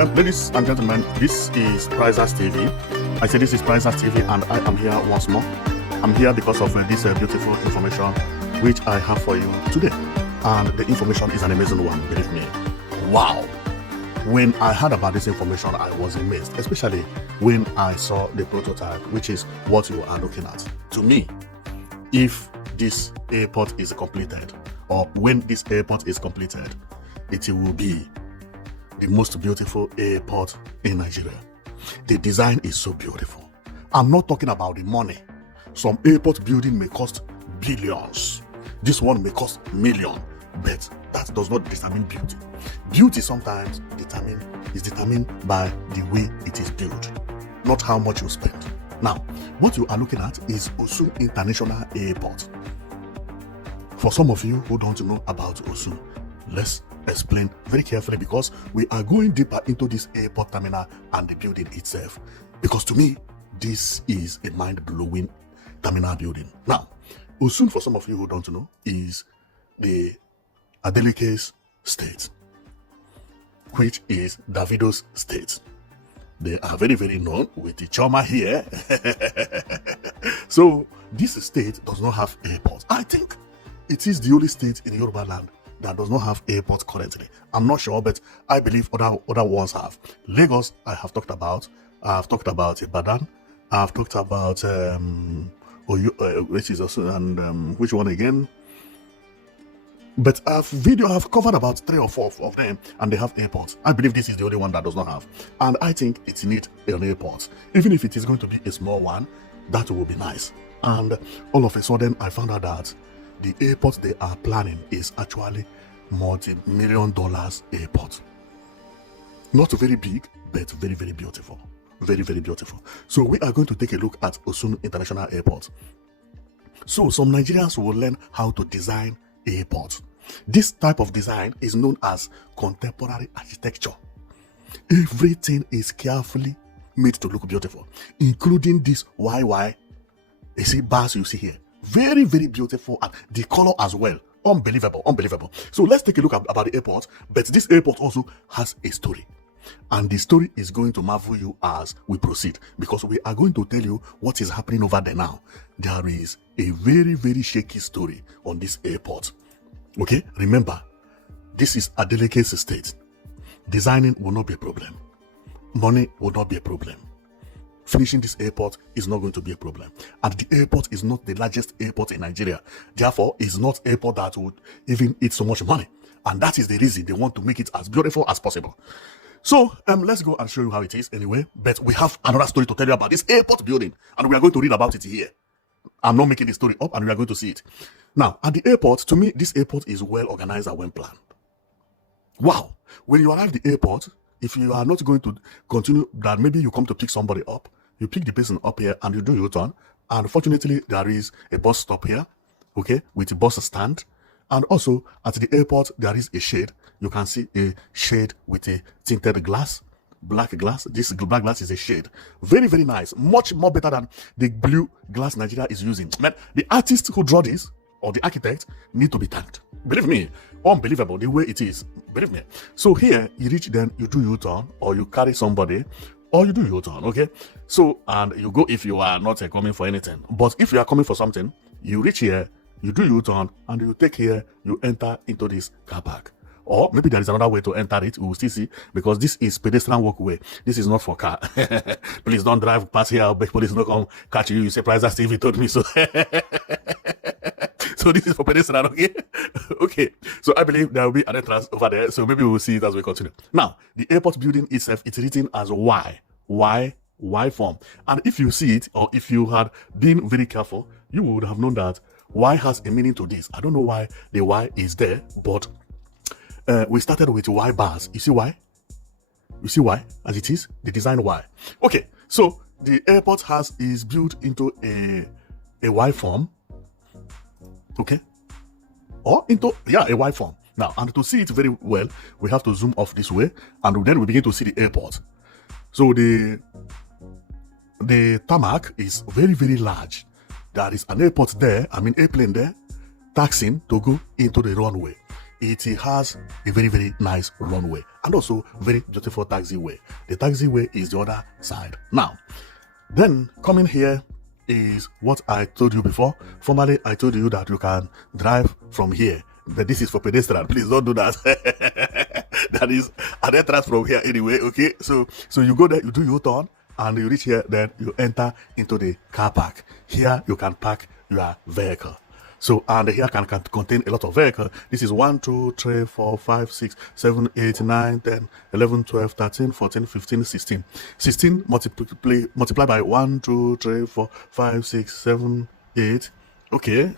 Ladies and gentlemen, this is Prizers TV. I say this is Prizers TV, and I am here once more. I'm here because of this beautiful information which I have for you today. And the information is an amazing one, believe me. Wow! When I heard about this information, I was amazed, especially when I saw the prototype, which is what you are looking at. To me, if this airport is completed, or when this airport is completed, it will be the most beautiful airport in Nigeria. The design is so beautiful. I'm not talking about the money. Some airport building may cost billions. This one may cost millions, but that does not determine beauty. Beauty sometimes is determined by the way it is built, not how much you spend. Now, what you are looking at is Osun International Airport. For some of you who don't know about Osun, let's explain very carefully, because we are going deeper into this airport terminal and the building itself. Because to me, this is a mind-blowing terminal building. Now, Osun, for some of you who don't know, is the Adeleke's state, which is Davido's state. They are very, very known with the Choma here. So, this state does not have airports. I think it is the only state in Yoruba land that does not have airports currently. I'm not sure, but I believe other ones have. Lagos, I have talked about. I've talked about Ibadan. I've talked about Oyo, which is also, and which one again? But I've covered about 3 or 4 of them, and they have airports. I believe this is the only one that does not have, and I think it needs an airport. Even if it is going to be a small one, that will be nice. And all of a sudden, I found out that the airport they are planning is actually multi-million dollars airport. Not very big, but very, very beautiful. Very, very beautiful. So we are going to take a look at Osun International Airport. So some Nigerians will learn how to design airports. This type of design is known as contemporary architecture. Everything is carefully made to look beautiful, including this YY. You see bars you see here. Very, very beautiful, and the color as well. Unbelievable, unbelievable. So let's take a look about the airport. But this airport also has a story, and the story is going to marvel you as we proceed, because we are going to tell you what is happening over there now. There is a very, very shaky story on this airport. Okay, remember, this is Adeleke's estate. Designing will not be a problem. Money will not be a problem. Finishing this airport is not going to be a problem. And the airport is not the largest airport in Nigeria. Therefore, it's not an airport that would even eat so much money. And that is the reason they want to make it as beautiful as possible. So, let's go and show you how it is anyway. But we have another story to tell you about this airport building, and we are going to read about it here. I'm not making the story up, and we are going to see it. Now, at the airport, to me, this airport is well organized and well planned. Wow. When you arrive at the airport, if you are not going to continue, that maybe you come to pick somebody up, you pick the person up here and you do your turn. And fortunately, there is a bus stop here, okay, with a bus stand. And also at the airport, there is a shade. You can see a shade with a tinted glass, black glass. This black glass is a shade. Very, very nice. Much more better than the blue glass Nigeria is using. Man, the artist who drew this, or the architect, need to be thanked. Believe me, unbelievable the way it is. Believe me. So here, you reach, then you do your turn, or you carry somebody, or you do your turn, okay? So, and you go if you are not coming for anything. But if you are coming for something, you reach here, you do your turn, and you take here, you enter into this car park. Or maybe there is another way to enter it. We will still see, because this is pedestrian walkway. This is not for car. Please don't drive past here. But police don't come catch you. You say, Prizers TV told me so. So this is for pedestrian, okay? Okay. So I believe there will be an entrance over there. So maybe we will see it as we continue. Now, the airport building itself, it's written as Y. Y form. And if you see it, or if you had been very careful, you would have known that Y has a meaning to this. I don't know why the Y is there, but we started with Y bars. You see why? You see why? As it is, the design Y. Okay, so the airport is built into a Y form. Okay, or into a Y form. Now, and to see it very well, we have to zoom off this way, and then we begin to see the airport. So the tarmac is very, very large. There is an airport there. I mean, airplane there, taxiing to go into the runway. it has a very, very nice runway and also very beautiful taxiway. The taxiway is the other side. Now, then coming here is what I told you before. Formerly, I told you that you can drive from here, but this is for pedestrian. Please don't do that. That is an entrance from here anyway. Okay, so you go there, you do your turn, and you reach here, then you enter into the car park. Here you can park your vehicle. So, and here can contain a lot of vehicles. This is 1, 2, 3, 4, 5, 6, 7, 8, 9, 10, 11, 12, 13, 14, 15, 16. 16 multiply by 1, 2, 3, 4, 5, 6, 7, 8. Okay.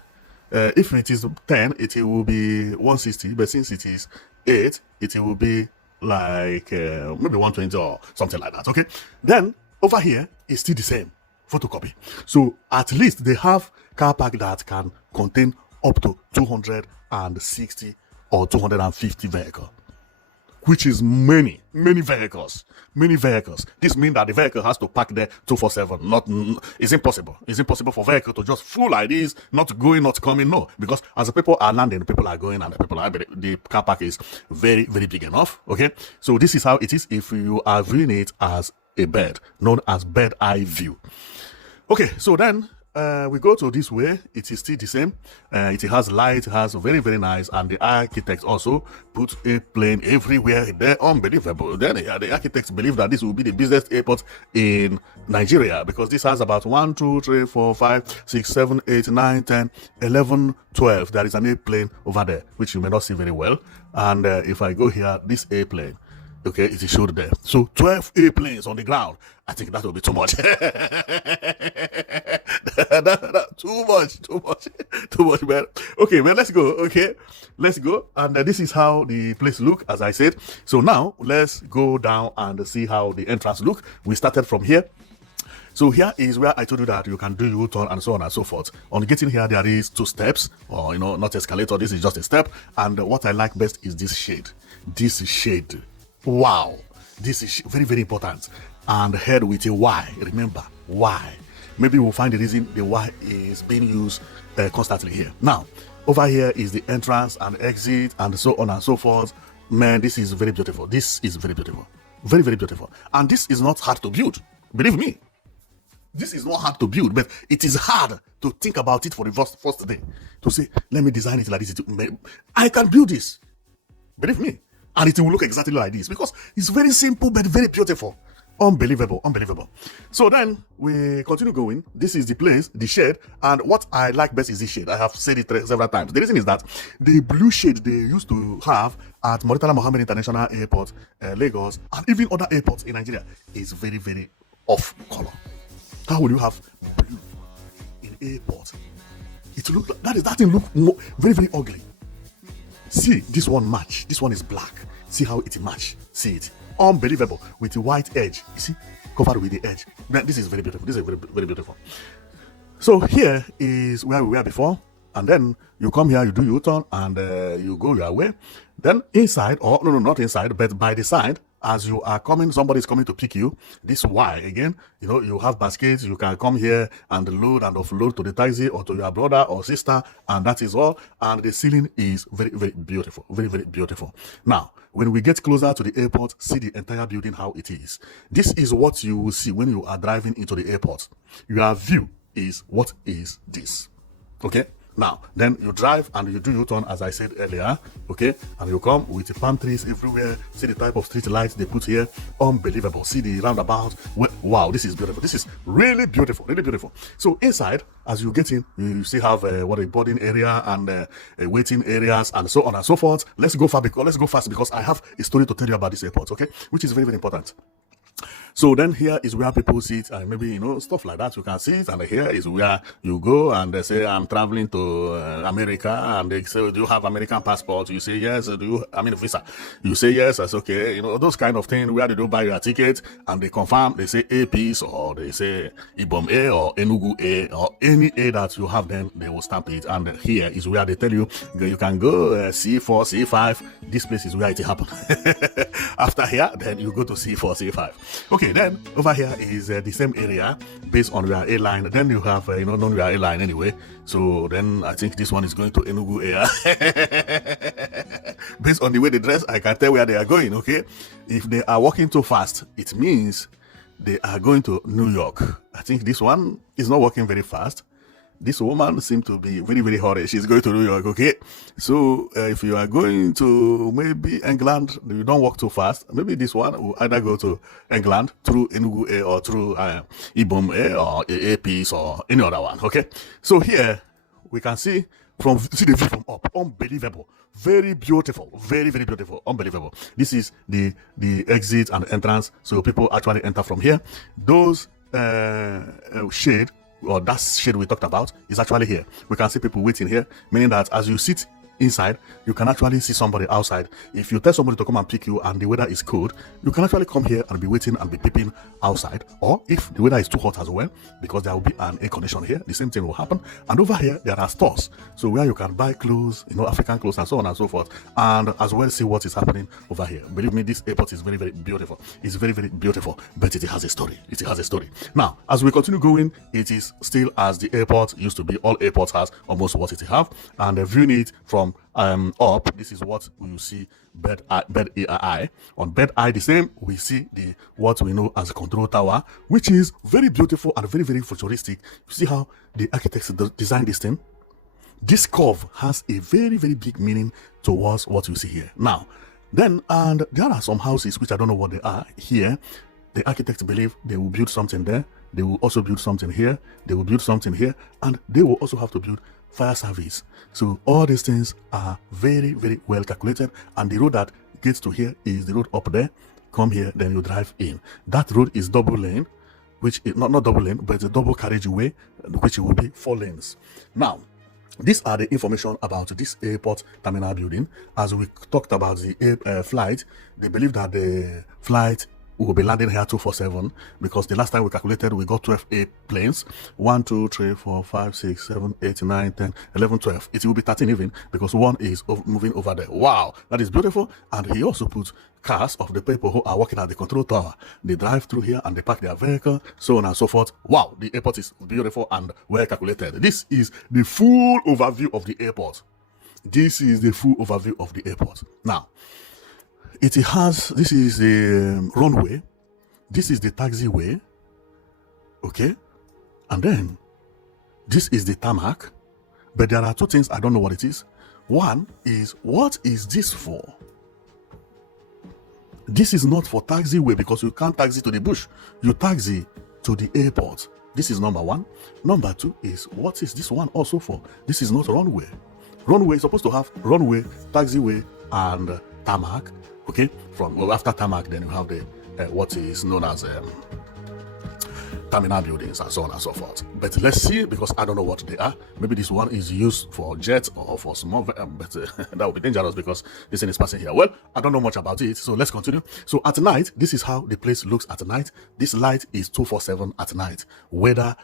If it is 10, it will be 160. But since it is 8, it will be like maybe 120 or something like that. Okay. Then over here is still the same. Photocopy. So at least they have car park that can contain up to 260 or 250 vehicles, which is many vehicles. This means that the vehicle has to park there 247. It's impossible. It's impossible for vehicle to just full like this, not going, not coming. No, because as the people are landing, the people are going, and the car park is very, very big enough. Okay, so this is how it is if you are viewing it as a bed, known as bird eye view. Okay, so then we go to this way. It is still the same. It has light, has very, very nice, and the architects also put a plane everywhere. They're unbelievable. Then the architects believe that this will be the busiest airport in Nigeria, because this has about 1, 2, 3, 4, 5, 6, 7, 8, 9, 10, 11, 12. There is an airplane over there, which you may not see very well. And if I go here, this airplane, okay, it is showed there. So 12 airplanes on the ground. I think that will be too much. Too much, man. Okay, man, let's go. Okay, let's go. And this is how the place look, as I said. So now let's go down and see how the entrance look. We started from here. So here is where I told you that you can do U-turn and so on and so forth. On getting here, there is 2 steps, or not escalator. This is just a step. And what I like best is this shade. This shade. Wow, this is very, very important. And head with a Y. Remember, Y. Maybe we'll find the reason the Y is being used constantly here. Now, over here is the entrance and exit and so on and so forth. Man, this is very beautiful. This is very beautiful. Very, very beautiful. And this is not hard to build. Believe me. This is not hard to build, but it is hard to think about it for the first day. To say, let me design it like this. I can build this. Believe me. And it will look exactly like this, because it's very simple but very beautiful. Unbelievable. So then we continue going. This is the place, the shade, and what I like best is this shade. I have said it several times. The reason is that the blue shade they used to have at Murtala Mohammed International Airport, Lagos, and even other airports in Nigeria is very, very off color. How would you have blue in airport? It look like that thing look very, very ugly. See, this one match. This one is black. See how it match. See it. Unbelievable. With the white edge. You see? Covered with the edge. This is very beautiful. This is very, very beautiful. So here is where we were before. And then you come here, you do your turn, and you go your way. Then inside, or no, not inside, but by the side, as you are coming, somebody is coming to pick you. This Y again, you have baskets. You can come here and load and offload to the taxi or to your brother or sister, and that is all. And the ceiling is very, very beautiful. Very, very beautiful. Now, when we get closer to the airport, see the entire building how it is. This is what you will see when you are driving into the airport. Your view is what is this. Okay? Now, then you drive and you do U-turn, as I said earlier, okay? And you come with the palm trees everywhere. See the type of street lights they put here. Unbelievable. See the roundabout. Wow, this is beautiful. This is really beautiful, really beautiful. So inside, as you get in, you still have a boarding area and waiting areas and so on and so forth. Let's go fast because I have a story to tell you about this airport, okay? Which is very, very important. So then here is where people sit and maybe, stuff like that. You can see it. And here is where you go and they say, I'm traveling to America. And they say, do you have American passport? You say, yes. Visa. You say, yes. That's okay. Those kind of things. Where did you buy your ticket? And they confirm. They say A piece, or they say Ibom A or Enugu A, or any A that you have, then they will stamp it. And here is where they tell you, you can go C4, C5. This place is where it happened. After here, then you go to C4, C5. Okay. Okay, then over here is the same area based on your airline. Then you have, non your airline anyway. So then I think this one is going to Enugu Air. Based on the way they dress, I can tell where they are going, okay? If they are walking too fast, it means they are going to New York. I think this one is not walking very fast. This woman seems to be very, very hurry. She's going to New York, okay? So if you are going to maybe England, you don't walk too fast. Maybe this one will either go to England through Enugu Air or through Ibom Air or APs or any other one, okay? So here we can see the view from up. Unbelievable. Very beautiful. Very, very beautiful. Unbelievable. This is the exit and entrance. So people actually enter from here. Those shade, or that shade we talked about, is actually here. We can see people waiting here, meaning that as you sit inside, you can actually see somebody outside. If you tell somebody to come and pick you and the weather is cold, you can actually come here and be waiting and be peeping outside. Or if the weather is too hot as well, because there will be an air condition here, the same thing will happen. And over here there are stores, so where you can buy clothes, African clothes and so on and so forth, and as well see what is happening over here. Believe me, this airport is very, very beautiful. It's very, very beautiful, but it has a story. It has a story. Now, as we continue going, it is still as the airport used to be. All airports has almost what it have, and viewing it from up, this is what we will see. Bird eye. On bird eye, the same, we see the what we know as a control tower, which is very beautiful and very, very futuristic. You see how the architects designed this thing. This curve has a very, very big meaning towards what you see here. Now, then, and there are some houses which I don't know what they are here. The architects believe they will build something there. They will also build something here. They will build something here, and they will also have to build fire service. So all these things are very, very well calculated, and the road that gets to here is the road up there. Come here, then you drive in. That road is double lane, which is not double lane, but it's a double carriageway, which will be 4 lanes. Now, these are the information about this airport terminal building. As we talked about the flight, they believe that the flight will be landing here 247, because the last time we calculated, we got 12 airplanes. 1, 2, 3, 4, 5, 6, 7, 8, 9, 10, 11, 12. It will be 13 even, because one is moving over there. Wow, that is beautiful. And he also put cars of the people who are working at the control tower. They drive through here and they park their vehicle, so on and so forth. Wow, the airport is beautiful and well calculated. This is the full overview of the airport. This is the full overview of the airport. Now, this is the runway, this is the taxiway, okay, and then this is the tarmac. But there are two things I don't know what it is. One is, what is this for? This is not for taxiway, because you can't taxi to the bush. You taxi to the airport. This is number one. Number two is, what is this one also for? This is not runway. Runway is supposed to have runway, taxiway, and tarmac. Okay, after tarmac, then you have the what is known as terminal buildings and so on and so forth. But let's see, because I don't know what they are. Maybe this one is used for jets or for small, but that would be dangerous because this thing is passing here. Well, I don't know much about it, so let's continue. So at night, this is how the place looks at night. This light is 247 at night. Whether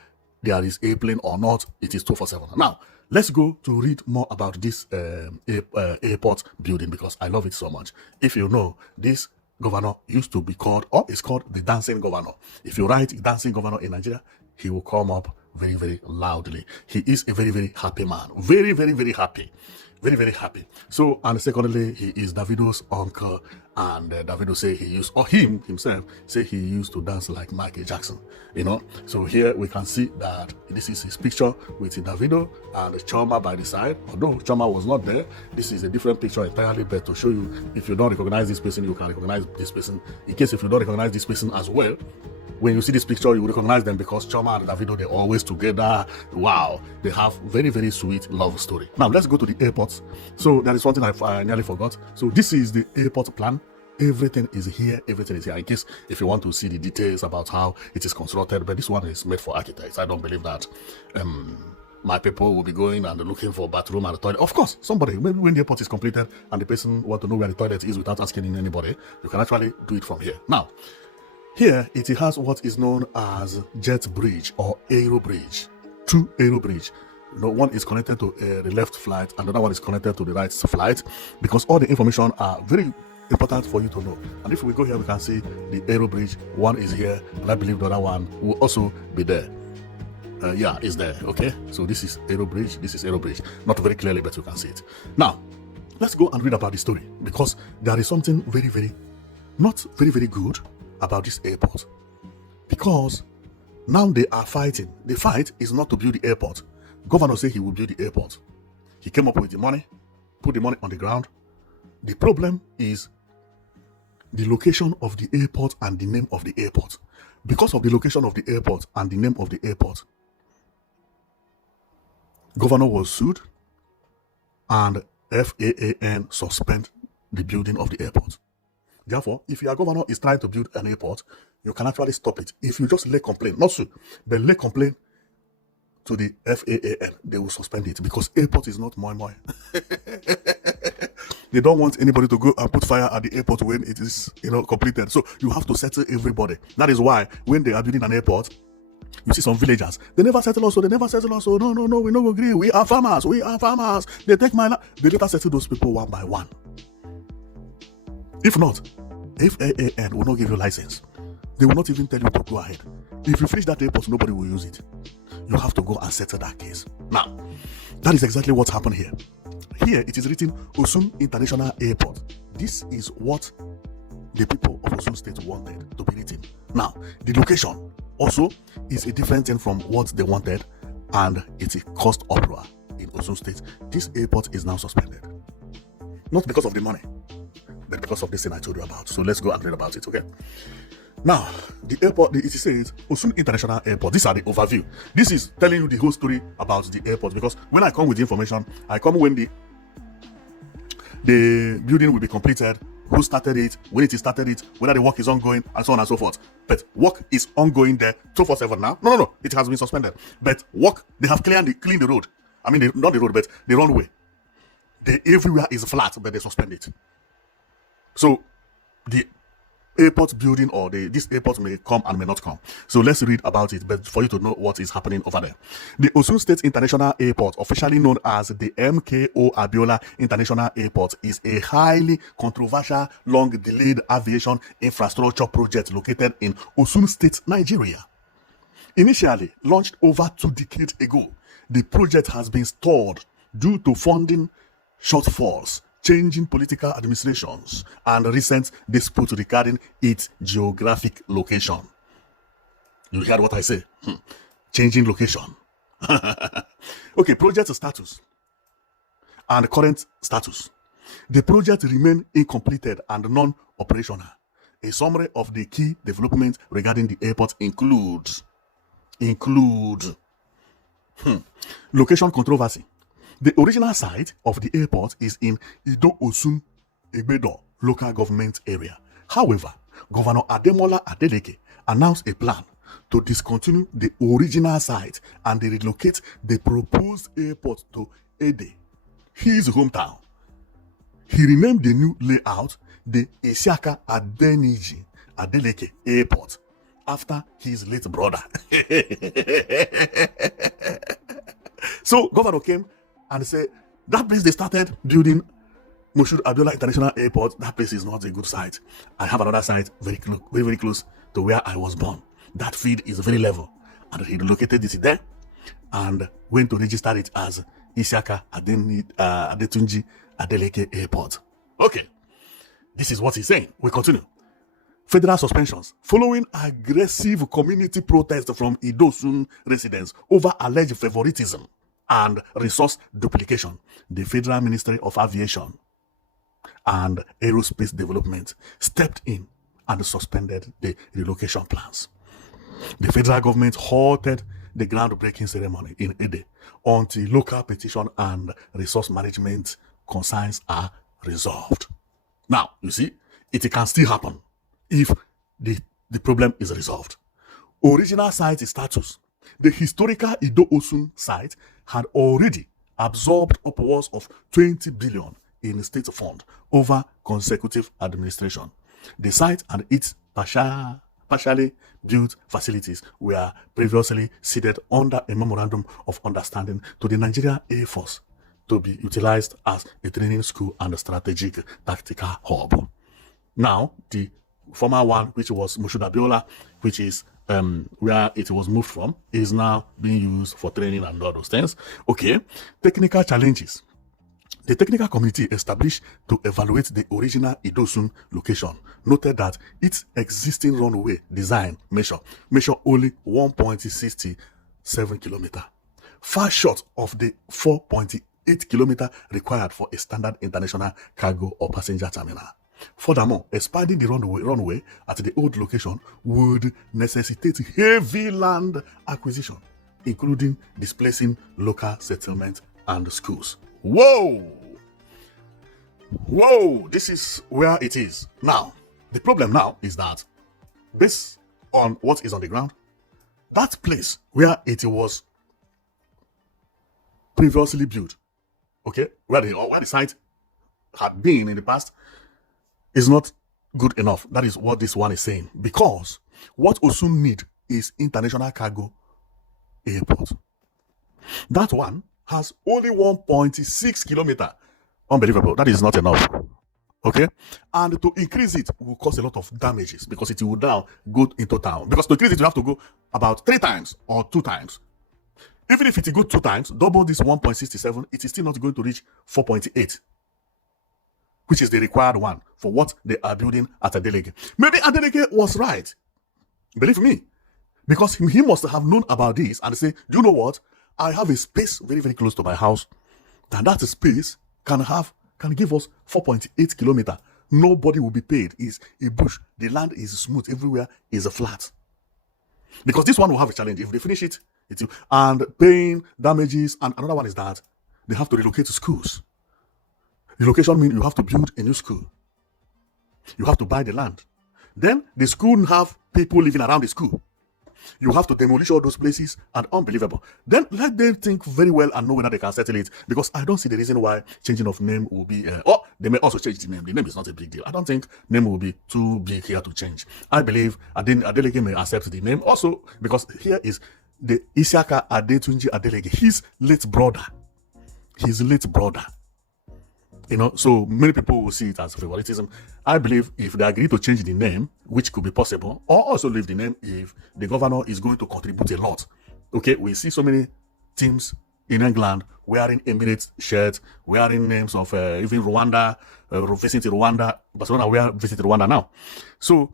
there is airplane or not, it is 247. Now, let's go to read more about this airport building, because I love it so much. If you know, this governor used to be called, or is called, the dancing governor. If you write dancing governor in Nigeria, he will come up very, very loudly. He is a very, very happy man. Very, very, very happy. Very, very happy. So, and secondly, he is Davido's uncle, and Davido say he used, or him himself say he used to dance like Michael Jackson, So here we can see that this is his picture with Davido and Choma by the side. Although Choma was not there, this is a different picture entirely, but to show you, if you don't recognize this person, you can recognize this person. In case if you don't recognize this person as well, when you see this picture, you recognize them, because Choma and Davido, they're always together. Wow, they have very, very sweet love story. Now, let's go to the airports. So there is something I nearly forgot. So this is the airport plan. Everything is here. Everything is here. In case if you want to see the details about how it is constructed, but this one is made for architects. I don't believe that my people will be going and looking for bathroom and a toilet. Of course, somebody, when the airport is completed and the person want to know where the toilet is without asking anybody, you can actually do it from here. Now, here it has what is known as jet bridge or aero bridge. 2 aero bridge. One is connected to the left flight, and the other one is connected to the right flight, because all the information are very important for you to know. And if we go here, we can see the Aero Bridge. One is here, and I believe the other one will also be there. Yeah, it's there. Okay, so this is Aero Bridge. This is Aero Bridge. Not very clearly, but you can see it. Now, let's go and read about the story, because there is something not very good about this airport. Because now they are fighting. The fight is not to build the airport. Governor said he will build the airport. He came up with the money, put the money on the ground. The problem is the location of the airport and the name of the airport. Because of the location of the airport and the name of the airport, governor was sued and FAAN suspend the building of the airport. Therefore, if your governor is trying to build an airport, you can actually stop it. If you just lay complaint, not sue, but lay complaint to the FAAN, they will suspend it, because airport is not moi moi. They don't want anybody to go and put fire at the airport when it is, completed. So you have to settle everybody. That is why when they are building an airport, you see some villagers, they never settle us, so they never settle us, so no, we no agree. We are farmers. They take my land. They later settle those people one by one. If not, FAAN will not give you license. They will not even tell you to go ahead. If you finish that airport, nobody will use it. You have to go and settle that case. Now, that is exactly what happened here. Here, it is written Osun International Airport. This is what the people of Osun State wanted to be written. Now, the location also is a different thing from what they wanted, and it caused uproar in Osun State. This airport is now suspended. Not because of the money, but because of this thing I told you about. So let's go and read about it, okay? Now, the airport, it says Osun International Airport. These are the overview. This is telling you the whole story about the airport, because when I come with the information, I come when the building will be completed, who started it, when it started it, whether the work is ongoing, and so on and so forth. But work is ongoing there 247 now. No, it has been suspended. But work, they have cleaned the road. I mean, not the road, but the runway. Everywhere is flat, but they suspend it. So the airport building, or this airport may come and may not come. So let's read about it, but for you to know what is happening over there. The Osun State International Airport, officially known as the MKO Abiola International Airport, is a highly controversial, long-delayed aviation infrastructure project located in Osun State, Nigeria. Initially launched over 2 decades ago, the project has been stalled due to funding shortfalls, changing political administrations, and recent disputes regarding its geographic location. You heard what I say? Changing location. Okay, project status and current status. The project remains incompleted and non-operational. A summary of the key developments regarding the airport includes location controversy. The original site of the airport is in Ido-Osun Egbedo local government area. However, Governor Ademola Adeleke announced a plan to discontinue the original site and relocate the proposed airport to Ede, his hometown. He renamed the new layout the Isiaka Adeleke Airport after his late brother. So Governor came and say, that place they started building, Moshood Abiola International Airport, that place is not a good site. I have another site very close to where I was born. That field is very level. And he relocated it there and went to register it as Isiaka Adetunji Adeleke Airport. Okay, this is what he's saying. We continue. Federal suspensions. Following aggressive community protest from Ido-Osun residents over alleged favoritism and resource duplication, the Federal Ministry of Aviation and Aerospace Development stepped in and suspended the relocation plans. The federal government halted the groundbreaking ceremony in Ede until local petition and resource management concerns are resolved. Now, you see, it can still happen if the problem is resolved. Original site status. The historical Ido-Osun site had already absorbed upwards of 20 billion in state fund over consecutive administration. The site and its partially built facilities were previously ceded under a memorandum of understanding to the Nigerian Air Force to be utilized as a training school and a strategic tactical hub. Now, the former one, which was Moshood Abiola, which is where it was moved from, is now being used for training and all those things. Okay, technical challenges. The technical committee established to evaluate the original Osun location noted that its existing runway design measure only 1.67 kilometer, far short of the 4.8 kilometer required for a standard international cargo or passenger terminal. Furthermore, expanding the runway at the old location would necessitate heavy land acquisition, including displacing local settlements and schools. Whoa! This is where it is. Now, the problem now is that based on what is on the ground, that place where it was previously built, okay, where the site had been in the past, is not good enough. That is what this one is saying. Because what Osun need is international cargo airport. That one has only 1.6 kilometer. Unbelievable. That is not enough. Okay? And to increase it will cause a lot of damages because it will now go into town. Because to increase it, you have to go about 3 times or 2 times. Even if it goes 2 times, double this 1.67, it is still not going to reach 4.8, which is the required one for what they are building at Adeleke. Maybe Adeleke was right. Believe me. Because he must have known about this and say, do you know what? I have a space very, very close to my house. And that space can give us 4.8 kilometers. Nobody will be paid. It's a bush. The land is smooth. Everywhere is flat. Because this one will have a challenge. If they finish it, and paying damages, and another one is that they have to relocate to schools. Relocation means you have to build a new school. You have to buy the land. Then the school have people living around the school. You have to demolish all those places, and unbelievable. Then let them think very well and know whether they can settle it, because I don't see the reason why changing of name will be, or they may also change the name. The name is not a big deal. I don't think name will be too big here to change. I believe Adeleke may accept the name also, because here is the Isiaka Adetunji Adeleke, his late brother. You know, so many people will see it as favoritism. I believe if they agree to change the name, which could be possible, or also leave the name if the governor is going to contribute a lot. Okay, we see so many teams in England wearing Emirates shirts, wearing names of even Rwanda, visiting Rwanda. Barcelona, we are visiting Rwanda now. So,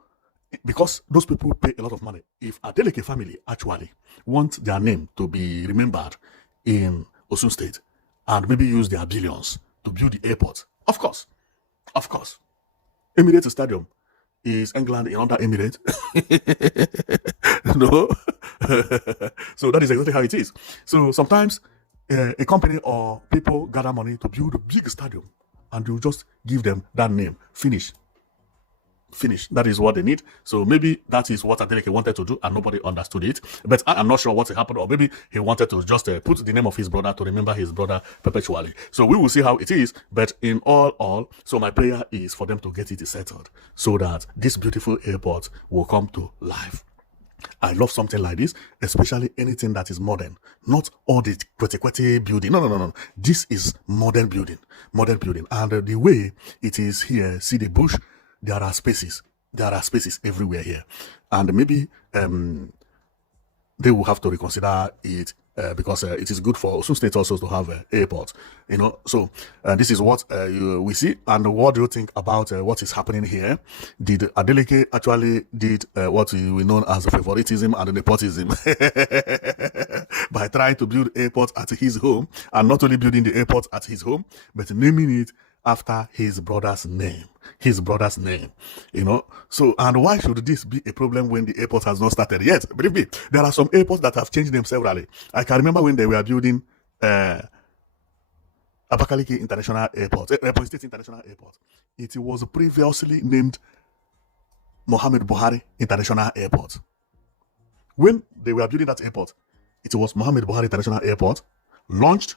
because those people pay a lot of money, if Adeleke family actually want their name to be remembered in Osun State and maybe use their billions to build the airport, of course. Emirates Stadium is England in under Emirates. No. So that is exactly how it is. So sometimes a company or people gather money to build a big stadium and you just give them that name. Finish. That is what they need. So maybe that is what Adeleke wanted to do and nobody understood it. But I am not sure what happened, or maybe he wanted to just put the name of his brother to remember his brother perpetually. So we will see how it is. But in all, so my prayer is for them to get it settled so that this beautiful airport will come to life. I love something like this, especially anything that is modern, not all the kwete building. No. This is modern building. And the way it is here, see the bush, there are spaces everywhere here, and maybe they will have to reconsider it because it is good for Osun State also to have an airport, you know. So this is what we see. And what do you think about what is happening here? Did Adeleke actually did what we know as favoritism and nepotism by trying to build airport at his home, and not only building the airport at his home, but naming it after his brother's name, you know. So, and why should this be a problem when the airport has not started yet? Believe me, there are some airports that have changed them severally. I can remember when they were building Adeleke International Airport, Ebonyi State International Airport. It was previously named Muhammad Buhari International Airport. When they were building that airport, it was Muhammad Buhari International Airport, launched,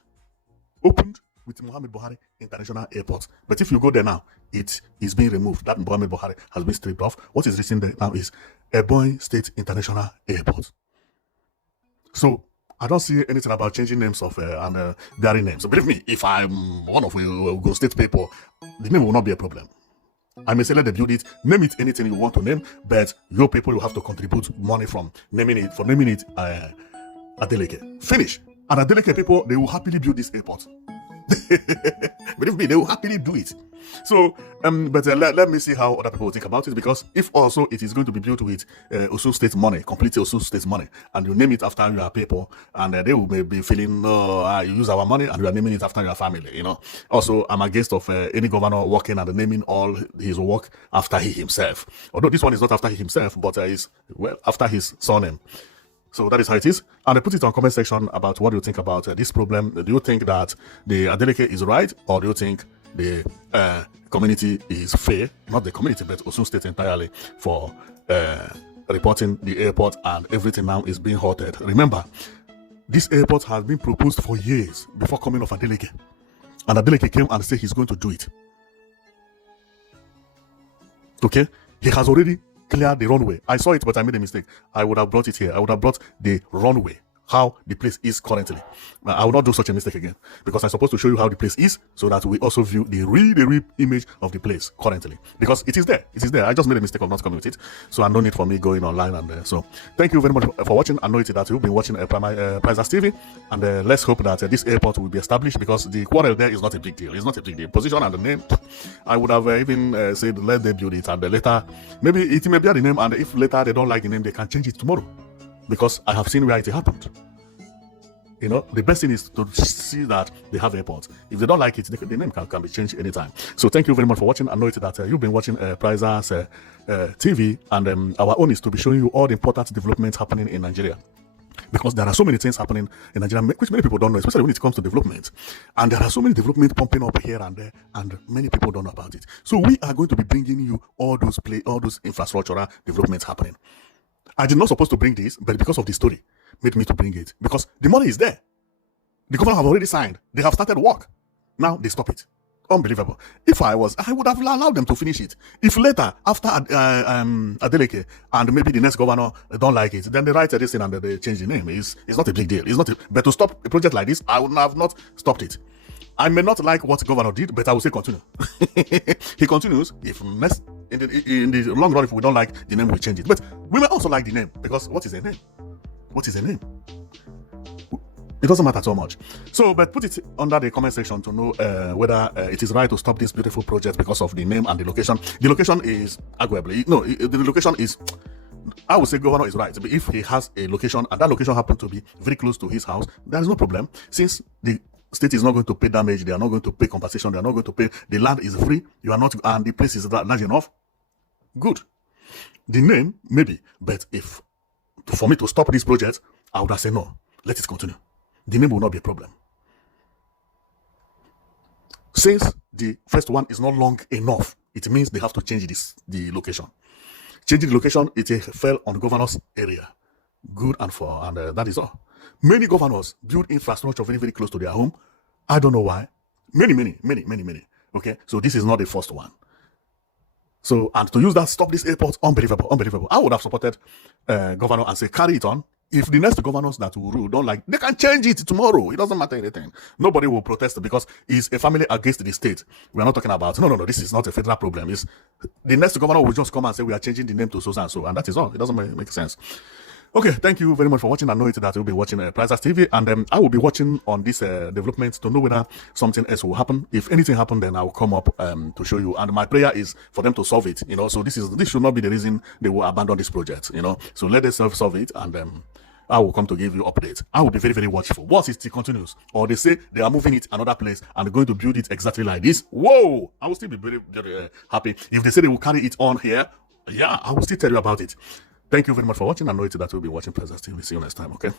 opened with Muhammad Buhari International Airport. But if you go there now, it is being removed. That Muhammad Buhari has been stripped off. What is written there now is Ebonyi State International Airport. So I don't see anything about changing names of and bearing names. So believe me, if I'm one of Ogun State people, the name will not be a problem. I may say let them build it, name it anything you want to name, but your people will have to contribute money from naming it, Adeleke. Finish. And Adeleke people, they will happily build this airport. Believe me, they will happily do it. So, let me see how other people will think about it, because if also it is going to be built with Osun State money, completely Osun State money, and you name it after your people, and they will be feeling, you use our money and you are naming it after your family, you know. Also, I'm against of any governor working and naming all his work after he himself. Although this one is not after he himself, but is, well, after his surname. So that is how it is. And I put it on comment section about what do you think about this problem. Do you think that the Adeleke is right, or do you think the community is fair? Not the community, but Osun State entirely, for reporting the airport, and everything now is being halted. Remember, this airport has been proposed for years before coming of Adeleke. And Adeleke came and said he's going to do it. Okay? He has already clear the runway. I saw it, but I made a mistake. I would have brought it here. I would have brought the runway, how the place is currently. I will not do such a mistake again, because I'm supposed to show you how the place is, so that we also view the real image of the place currently, because it is there. It is there. I just made a mistake of not coming with it, so I no need for me going online. And so thank you very much for watching. I know it that you've been watching Prizers TV, and let's hope that this airport will be established, because the quarrel there is not a big deal. It's not a big deal. Position and the name, I would have even said let them build it, and later maybe it may be the name, and if later they don't like the name, they can change it tomorrow. Because I have seen where it happened. You know, the best thing is to see that they have airports. If they don't like it, the name can be changed anytime. So thank you very much for watching. I know it that you've been watching Prizers TV, and our own is to be showing you all the important developments happening in Nigeria. Because there are so many things happening in Nigeria, which many people don't know, especially when it comes to development. And there are so many developments pumping up here and there, and many people don't know about it. So we are going to be bringing you all those infrastructural developments happening. I did not supposed to bring this, but because of the story, made me to bring it. Because the money is there. The government have already signed. They have started work. Now they stop it. Unbelievable. If I would have allowed them to finish it. If later, after Adeleke and maybe the next governor don't like it, then they write this thing and they change the name. It's not a big deal. It's not. But to stop a project like this, I would have not stopped it. I may not like what governor did, but I will say continue. He continues. If next in the long run, if we don't like the name, we change it. But we may also like the name, because what is a name? What is a name? It doesn't matter so much. So, but put it under the comment section to know whether it is right to stop this beautiful project because of the name and the location. The location is arguably, no, the location is, I would say governor is right. But if he has a location and that location happens to be very close to his house, there is no problem. Since the state is not going to pay damage, they are not going to pay compensation, they are not going to pay, the land is free, you are not, and the place is large enough, good. The name, maybe, but if, for me to stop this project, I would have said no, let it continue. The name will not be a problem. Since the first one is not long enough, it means they have to change the location. Changing the location, it fell on the governor's area. Good and for, and that is all. Many governors build infrastructure very, very close to their home. I don't know why. Many. Okay, so this is not the first one. So, and to use that, stop this airport, unbelievable. I would have supported governor and say, carry it on. If the next governors that will rule don't like, they can change it tomorrow. It doesn't matter anything. Nobody will protest because it's a family against the state. We are not talking about, no, this is not a federal problem. It's the next governor will just come and say, we are changing the name to so and so, and that is all. It doesn't make sense. Okay, thank you very much for watching. I know it that you'll be watching Prizers TV, and I will be watching on this development to know whether something else will happen. If anything happens, then I will come up to show you. And my prayer is for them to solve it. You know, so this should not be the reason they will abandon this project. You know, so let them solve it, and I will come to give you updates. I will be very, very watchful. Once it continues, or they say they are moving it another place and going to build it exactly like this, whoa! I will still be very, very happy. If they say they will carry it on here, yeah, I will still tell you about it. Thank you very much for watching. I know it that we'll be watching Prizers TV. See you next time, okay?